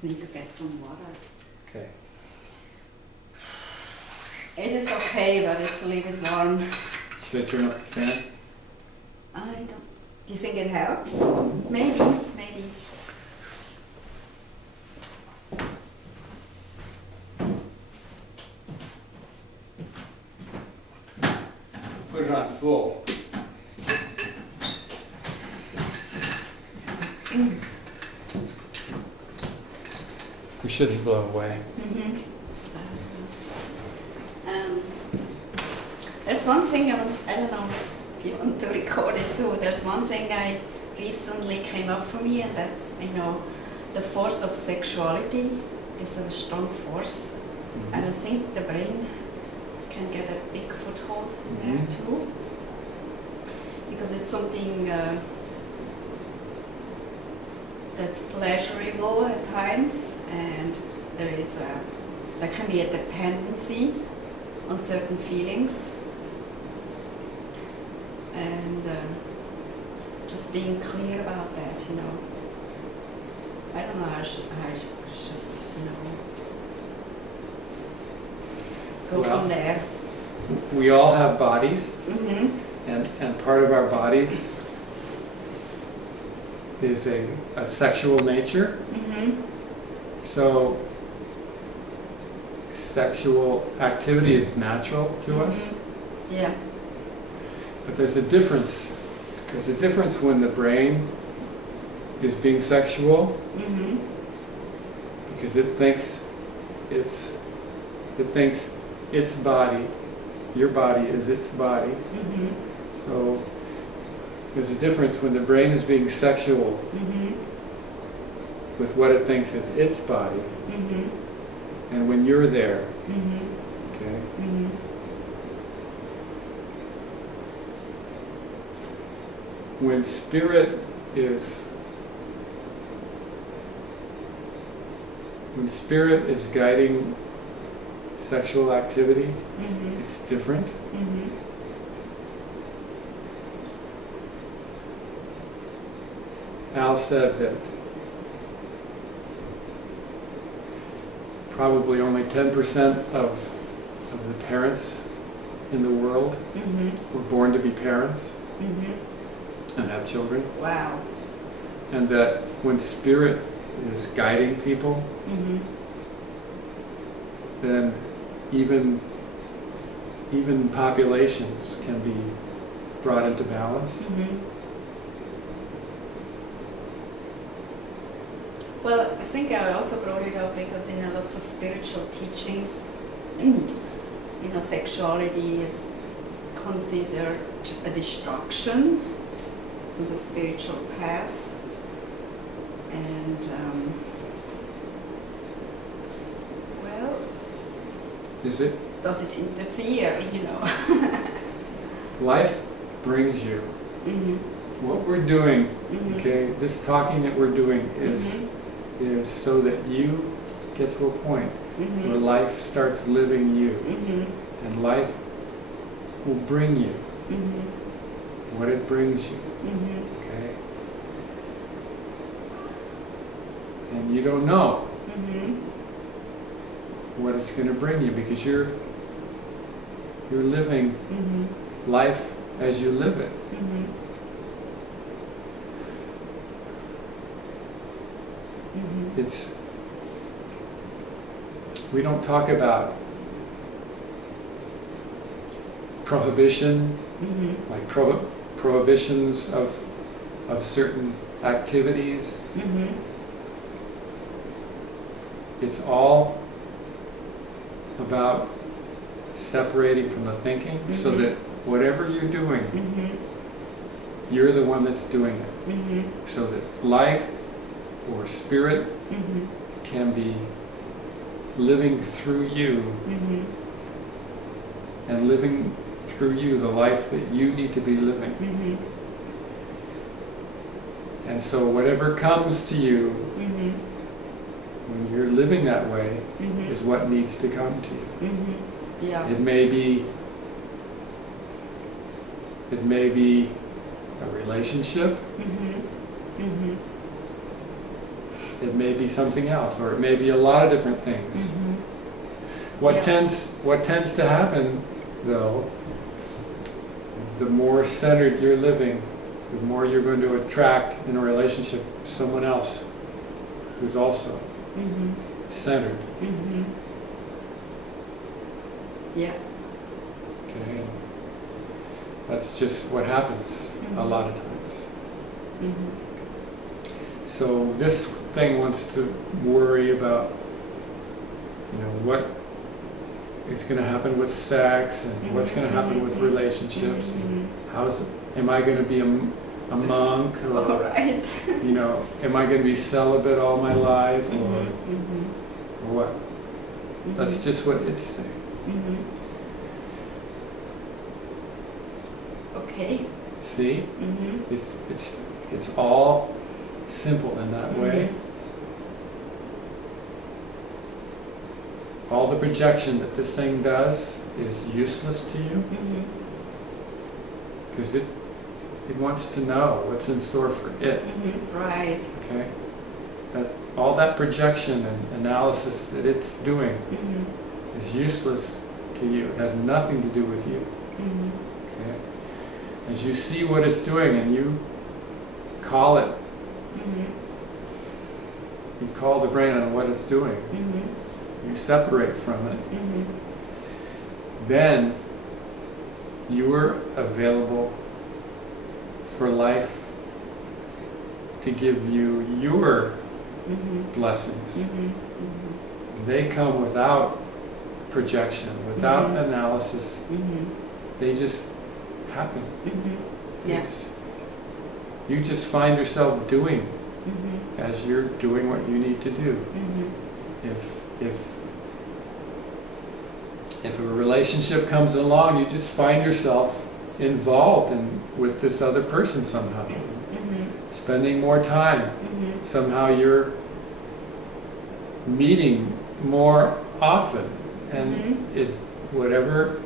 Just need to get some water. Okay. It is okay, but it's a little bit warm. Should I turn up the fan? I don't. Do you think it helps? Maybe, maybe. Put it on full. We shouldn't blow away. Mm-hmm. There's one thing, I don't know if you want to record it too, there's one thing I recently came up for me, and that's, the force of sexuality is a strong force. Mm-hmm. And I think the brain can get a big foothold in there too. Because it's something that's pleasurable at times, and there can be a dependency on certain feelings, and just being clear about that, I don't know how I should go from there. We all have bodies, Mm-hmm. and part of our bodies is a sexual nature. Mm-hmm. So sexual activity is natural to us. Yeah. But there's a difference. There's a difference when the brain is being sexual, Mm-hmm. because it thinks its body, your body is its body. Mm-hmm. So there's a difference when the brain is being sexual Mm-hmm. with what it thinks is its body, Mm-hmm. and when you're there. Mm-hmm. Okay. Mm-hmm. When spirit is guiding sexual activity, Mm-hmm. it's different. Mm-hmm. Al said that probably only 10% of the parents in the world Mm-hmm. were born to be parents Mm-hmm. and have children. Wow. And that when spirit is guiding people, Mm-hmm. then even populations can be brought into balance. Mm-hmm. Well, I think I also brought it up because in a lots of spiritual teachings, sexuality is considered a distraction to the spiritual path, and Is it? does it interfere? Life brings you. Mm-hmm. What we're doing, Mm-hmm. okay, this talking that we're doing is so that you get to a point Mm-hmm. where life starts living you, Mm-hmm. and life will bring you Mm-hmm. what it brings you, Mm-hmm. okay? And you don't know Mm-hmm. what it's going to bring you, because you're living Mm-hmm. life as you live it. Mm-hmm. Mm-hmm. We don't talk about prohibition, Mm-hmm. like prohibitions of certain activities. Mm-hmm. It's all about separating from the thinking, so that whatever you're doing, Mm-hmm. you're the one that's doing it. Mm-hmm. So that life or spirit Mm-hmm. can be living through you, Mm-hmm. and living through you the life that you need to be living. Mm-hmm. And so whatever comes to you Mm-hmm. when you're living that way Mm-hmm. is what needs to come to you. Mm-hmm. Yeah. It may be a relationship. Mm-hmm. Mm-hmm. It may be something else, or it may be a lot of different things. What tends to happen, though, the more centered you're living, the more you're going to attract in a relationship someone else who's also centered. Yeah. Okay. That's just what happens a lot of times. So this thing wants to worry about, what is going to happen with sex, and what's going to happen with relationships. And am I going to be a monk, or am I going to be celibate all my life, or what? That's just what it's saying. Okay. See, it's all simple in that way. All the projection that this thing does is useless to you, because it wants to know what's in store for it. Right. Okay. All that projection and analysis that it's doing is useless to you. It has nothing to do with you. Okay. As you see what it's doing and you call it, you call the brain on what it's doing. You separate from it. Then you are available for life to give you your blessings. They come without projection, without analysis. They just happen. Yeah. You just find yourself doing as you're doing what you need to do. If a relationship comes along, you just find yourself involved with this other person somehow, spending more time. Somehow you're meeting more often, and whatever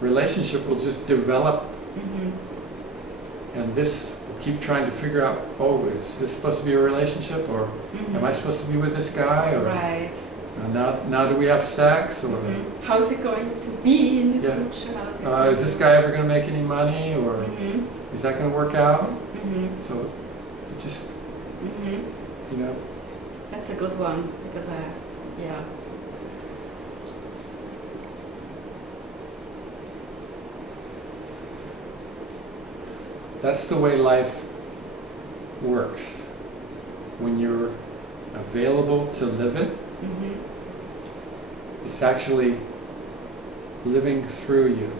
relationship will just develop, and this will keep trying to figure out, is this supposed to be a relationship, or am I supposed to be with this guy, or now do we have sex, or how's it going to be in the future? Is this guy ever going to make any money, or is that going to work out? So just that's a good one, because that's the way life works. When you're available to live it, it's actually living through you.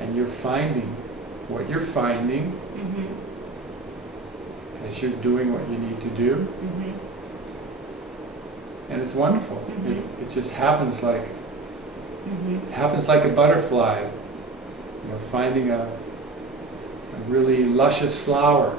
And you're finding what you're finding as you're doing what you need to do. And it's wonderful. It just happens like a butterfly, finding a really luscious flower.